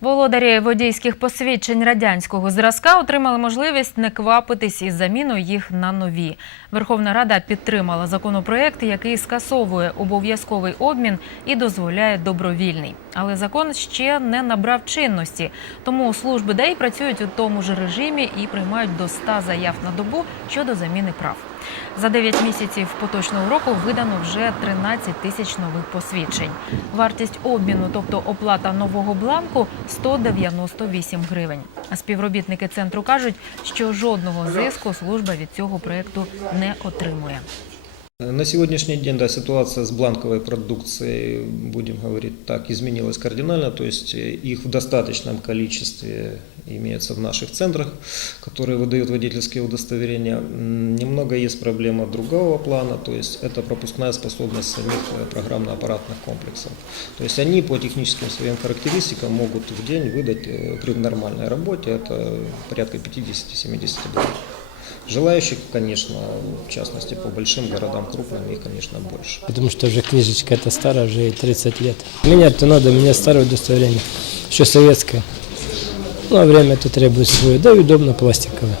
Володарі водійських посвідчень радянського зразка отримали можливість не квапитись із заміною їх на нові. Верховна Рада підтримала законопроект, який скасовує обов'язковий обмін і дозволяє добровільний. Але закон ще не набрав чинності, тому служби ДЕЙ працюють у тому ж режимі і приймають до 100 заяв на добу щодо заміни прав. За 9 місяців поточного року видано вже 13 тисяч нових посвідчень. Вартість обміну, тобто оплата нового бланку, 198 гривень. А співробітники центру кажуть, що жодного зиску служба від цього проекту не отримує. На сегодняшний день да, ситуация с бланковой продукцией, будем говорить так, изменилась кардинально, то есть э, их в достаточном количестве имеется в наших центрах, которые выдают водительские удостоверения. М, Немного есть проблема другого плана, то есть это пропускная способность самих э, программно-аппаратных комплексов. То есть они по техническим своим характеристикам могут в день выдать э, при нормальной работе это порядка 50-70 бланков. Желающих, конечно, в частности по большим городам крупным, их, конечно, больше. Потому что уже книжечка эта старая, уже ей 30 лет. Менять-то надо, у меня старое удостоверение, еще советское. Ну, а время это требует свое, да и удобно пластиковое.